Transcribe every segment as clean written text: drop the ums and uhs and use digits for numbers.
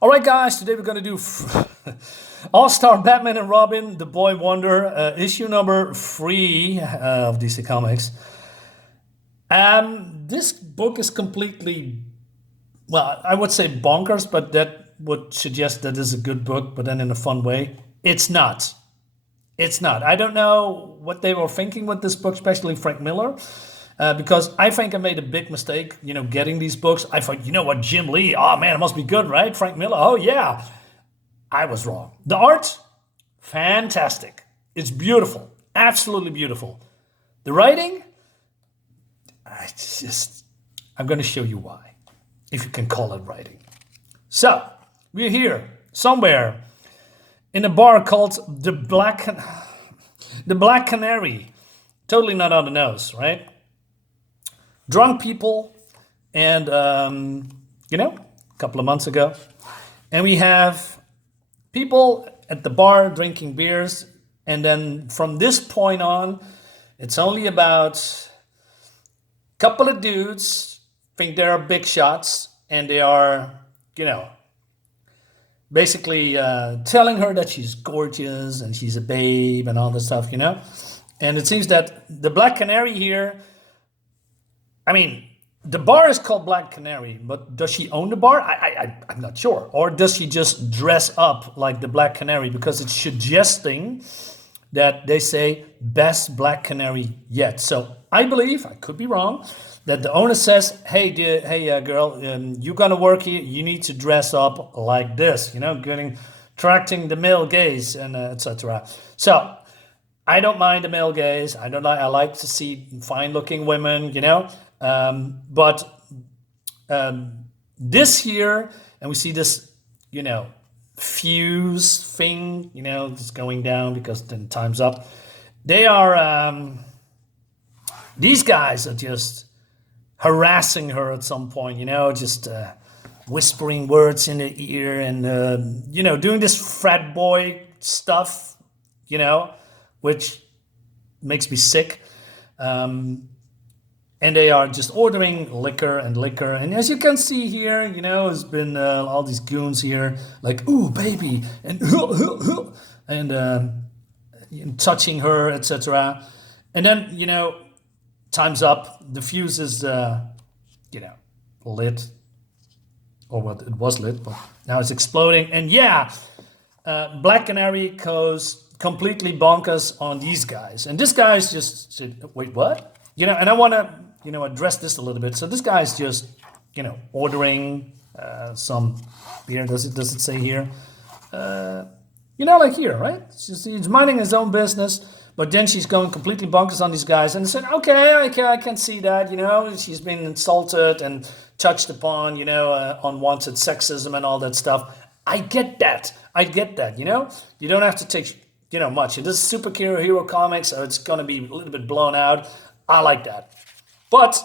All right, guys, today we're going to do All-Star Batman and Robin, The Boy Wonder, issue number 3 of DC Comics. This book is completely, well, I would say bonkers, but that would suggest that it's a good book, but then in a fun way. It's not. It's not. I don't know what they were thinking with this book, especially Frank Miller. Because I think I made a big mistake, getting these books. I thought, you know what, Jim Lee, oh man, it must be good, right? Frank Miller, oh yeah. I was wrong. The art, fantastic. It's beautiful, absolutely beautiful. The writing, I'm going to show you why, if you can call it writing. So, we're here, somewhere, in a bar called the Black Canary. Totally not on the nose, right? Drunk people, and a couple of months ago, and we have people at the bar drinking beers, and then from this point on, it's only about a couple of dudes think they are big shots, and they are, basically telling her that she's gorgeous and she's a babe and all this stuff, and it seems that the Black Canary here. I mean, the bar is called Black Canary, but does she own the bar? I'm not sure. Or does she just dress up like the Black Canary? Because it's suggesting that they say best Black Canary yet. So I believe, I could be wrong, that the owner says, hey, girl, you're going to work here. You need to dress up like this, attracting the male gaze and etc. So I don't mind the male gaze. I like to see fine-looking women, but this here, and we see this, fuse thing, just going down because then time's up. They are, these guys are just harassing her at some point, just whispering words in the ear and, doing this frat boy stuff, which makes me sick. And they are just ordering liquor. And as you can see here, there's been all these goons here, like, ooh, baby, and touching her, etc. And then, time's up. The fuse is, lit. Or what, it was lit, but now it's exploding. And Black Canary goes completely bonkers on these guys. And this guy's just said, wait, what? And I want to, address this a little bit. So this guy's just, ordering some beer. Does it say here? Like here, right? He's minding his own business, but then she's going completely bonkers on these guys. And they said, okay, I can see that, she's been insulted and touched upon, unwanted sexism and all that stuff. I get that. You don't have to take, much. It is superhero comics, so it's going to be a little bit blown out. I like that. But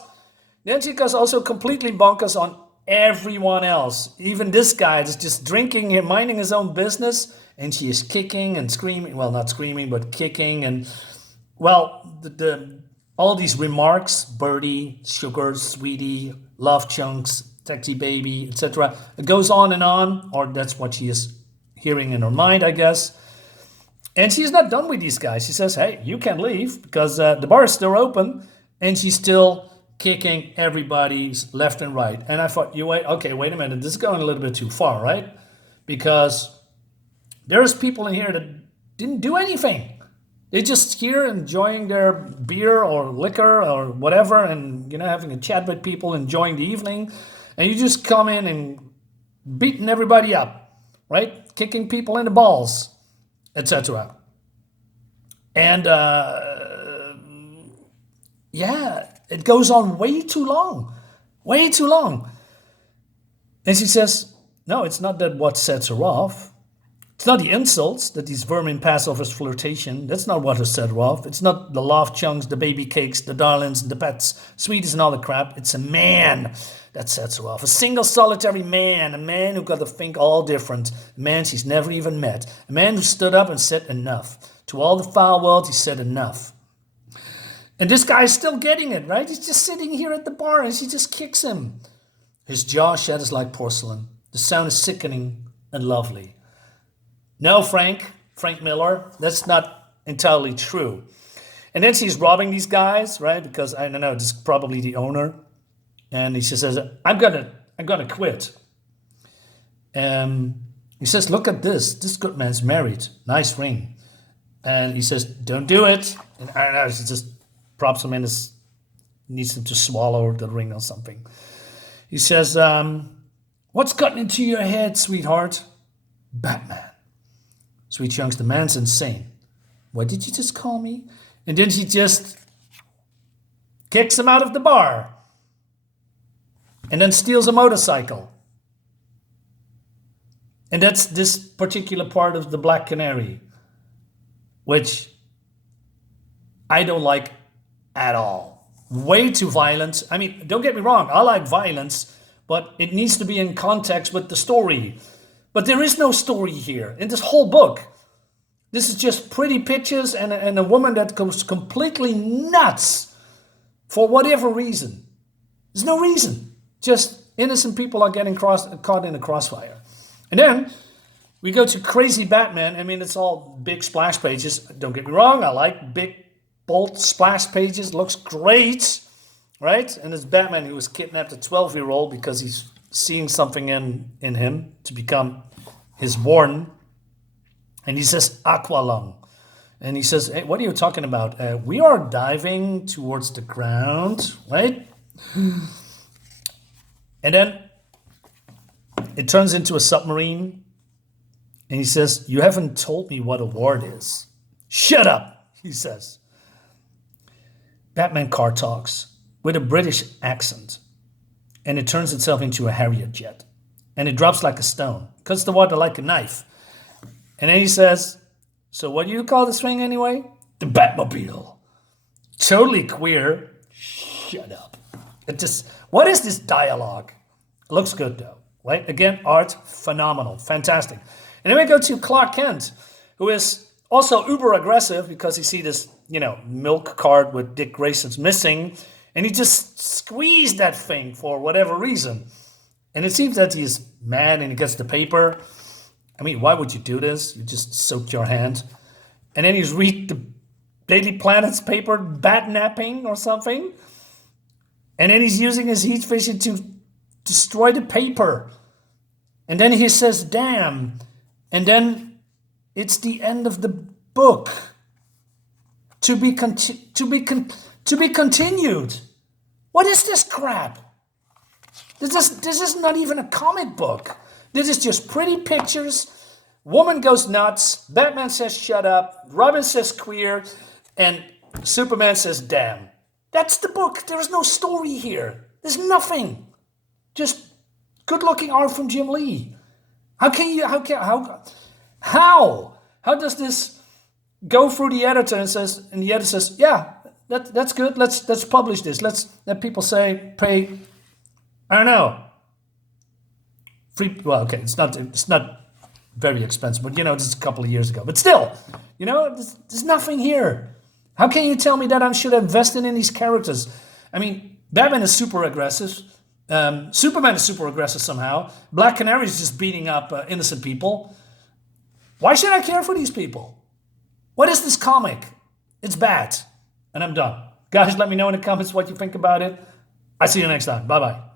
then she goes also completely bonkers on everyone else. Even this guy is just drinking and minding his own business, and she is kicking and screaming. Well, not screaming, but kicking. And, well, all these remarks, birdie, sugar, sweetie, love chunks, sexy baby, etc. It goes on, or that's what she is hearing in her mind, I guess. And she's not done with these guys. She says, hey, you can leave because the bar is still open. And she's still kicking everybody's left and right. And I thought, wait a minute. This is going a little bit too far, right? Because there's people in here that didn't do anything. They're just here enjoying their beer or liquor or whatever and, having a chat with people, enjoying the evening. And you just come in and beating everybody up, right? Kicking people in the balls, etc. And it goes on way too long. And she says, no, it's not that what sets her off. It's not the insults that these vermin pass off as flirtation. That's not what has set her off. It's not the love chunks, the baby cakes, the darlings, the pets, sweeties and all the crap. It's a man that sets her off. A single solitary man. A man who got to think all different. A man she's never even met. A man who stood up and said enough. To all the foul world, he said enough. And this guy's still getting it, right? He's just sitting here at the bar and she just kicks him. His jaw shatters like porcelain. The sound is sickening. and lovely. No, Frank Miller, that's not entirely true. And then she's robbing these guys, right? Because I don't know, this is probably the owner. And he says, I'm gonna quit. And he says, look at this. This good man's married. Nice ring. And he says, don't do it. And I don't know, he just props him in his, needs him to swallow the ring or something. He says, what's gotten into your head, sweetheart? Batman. Sweet Young's the man's insane. What did you just call me? And then she just kicks him out of the bar. And then steals a motorcycle. And that's this particular part of the Black Canary, which I don't like at all. Way too violent. I mean, don't get me wrong, I like violence, but it needs to be in context with the story. But there is no story here in this whole book. This is just pretty pictures and a woman that goes completely nuts for whatever reason. There's no reason. Just innocent people are getting caught in a crossfire. And then we go to Crazy Batman. I mean, it's all big splash pages. Don't get me wrong, I like big, bold splash pages. Looks great, right? And it's Batman who was kidnapped a 12-year-old because he's seeing something in him to become his warden. And he says, Aqualung. And he says, hey, what are you talking about? We are diving towards the ground, right? And then it turns into a submarine. And he says, you haven't told me what a ward is. Shut up, he says. Batman car talks with a British accent. And it turns itself into a Harrier jet. And it drops like a stone. Cuts the water like a knife. And then he says, so what do you call this thing anyway? The Batmobile. Totally queer. Shut up. What is this dialogue? It looks good though, right? Again, art, phenomenal, fantastic. And then we go to Clark Kent, who is also uber aggressive because you see this, milk cart with Dick Grayson's missing. And he just squeezed that thing for whatever reason. And it seems that he's mad and he gets the paper. I mean, why would you do this? You just soaked your hand. And then he's read the Daily Planet's paper, bat napping or something. And then he's using his heat vision to destroy the paper. And then he says, damn. And then it's the end of the book. To be continued. What is this crap? This is not even a comic book. This is just pretty pictures. Woman goes nuts. Batman says shut up. Robin says queer. And Superman says damn. That's the book. There is no story here. There's nothing. Just good-looking art from Jim Lee. How does this go through the editor and the editor says, yeah, that's good. Let's publish this. Let's let people pay, I don't know. It's not very expensive, but this is a couple of years ago. But still, there's nothing here. How can you tell me that I should invest in these characters? I mean, Batman is super aggressive. Superman is super aggressive somehow. Black Canary is just beating up innocent people. Why should I care for these people? What is this comic? It's bad. And I'm done. Guys, let me know in the comments what you think about it. I'll see you next time. Bye-bye.